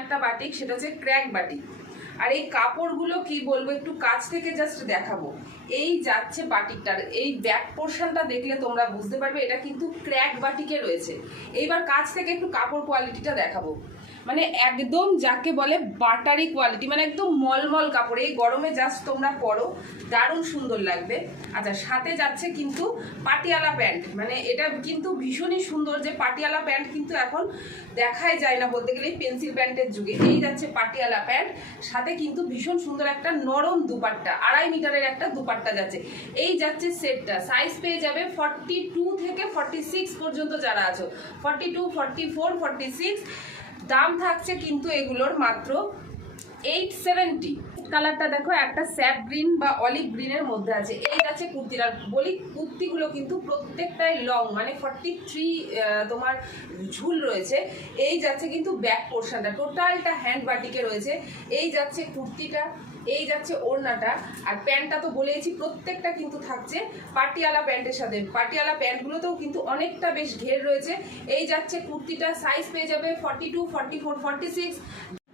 একটা বাটিক, সেটা হচ্ছে ক্র্যাক বাটিক। আর এই কাপড়গুলো কি বলবো, একটু কাছ থেকে জাস্ট দেখাবো। এই যাচ্ছে বাটিকটার এই ব্যাক পোর্শনটা দেখলে তোমরা বুঝতে পারবে এটা কিন্তু ক্র্যাক বাটিকে রয়েছে। এইবার কাছ থেকে একটু কাপড় কোয়ালিটিটা দেখাবো, মানে একদম যাকে বলে বাটারি কোয়ালিটি, মানে একদম মলমল কাপড়। এই গরমে জাস্ট তোমরা পরো, দারুণ সুন্দর লাগবে। আচ্ছা, সাথে যাচ্ছে কিন্তু পাটিয়ালা প্যান্ট, মানে এটা কিন্তু ভীষণই সুন্দর, যে পাটিয়ালা প্যান্ট কিন্তু এখন দেখাই যায় না বলতে গেলে পেন্সিল প্যান্টের যুগে। এই যাচ্ছে পাটিয়ালা প্যান্ট, সাথে কিন্তু ভীষণ সুন্দর একটা নরম দুপাট্টা, 2.5 মিটারের একটা দুপাট্টা যাচ্ছে। এই যাচ্ছে সেটটা, সাইজ পেয়ে যাবে 42 থেকে 46 পর্যন্ত যারা আছো, 42, 44, 46। দাম থাকছে কিন্তু এগুলোর মাত্র 870। কালারটা দেখো, একটা স্যাপ গ্রিন বা অলিভ গ্রিনের মধ্যে আছে। এই যাচ্ছে কুর্তিটা, বলি কুর্তিগুলো কিন্তু প্রত্যেকটাই লং, মানে 43 তোমার ঝুল রয়েছে। এই যাচ্ছে কিন্তু ব্যাক পোর্শনটা, টোটালটা হ্যান্ড বাটিকে রয়েছে। এই যাচ্ছে কুর্তিটা, এই যাচ্ছে ওড়নাটা, আর প্যান্টটা তো বলেইছি প্রত্যেকটা কিন্তু থাকছে পাটিয়ালা প্যান্টের সাথে। পাটিয়ালা প্যান্টগুলোতেও কিন্তু অনেকটা বেশ ঘের রয়েছে। এই যাচ্ছে কুর্তিটা, সাইজ পেয়ে যাবে 42, 44, 46।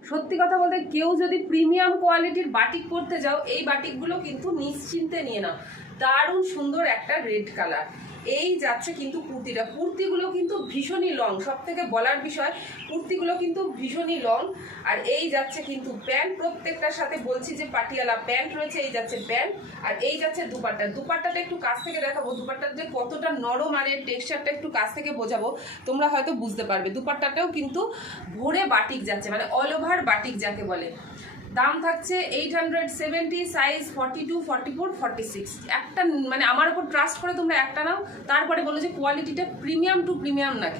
সত্যি কথা বলতে, কেউ যদি প্রিমিয়াম কোয়ালিটির বাটিক পরতে যাও, এই বাটিকগুলো কিন্তু নিশ্চিন্তে নিয়ে নাও। দারুণ সুন্দর একটা রেড কালার। এই যাচ্ছে কিন্তু কুর্তিটা, কুর্তিগুলো কিন্তু ভীষণই লং, সব থেকে বলার বিষয় কুর্তিগুলো কিন্তু ভীষণই লং। আর এই যাচ্ছে কিন্তু প্যান্ট, প্রত্যেকটার সাথে বলছি যে পাটিয়ালা প্যান্ট রয়েছে। এই যাচ্ছে প্যান্ট, আর এই যাচ্ছে দুপাট্টা। দুপাট্টাটা একটু কাছ থেকে দেখাবো, দুপাট্টাটা যে কতটা নরম আর এর টেক্সচারটা একটু কাছ থেকে বোঝাবো, তোমরা হয়তো বুঝতে পারবে। দুপাট্টাটাও কিন্তু ভরে বাটিক যাচ্ছে, মানে অল ওভার বাটিক যাকে বলে। দাম থাকছে 870, সাইজ 42, 44, 46। একটা মানে আমার উপর ট্রাস্ট করে তোমরা একটা নাও, তারপরে বলো যে কোয়ালিটিটা প্রিমিয়াম টু প্রিমিয়াম নাকি।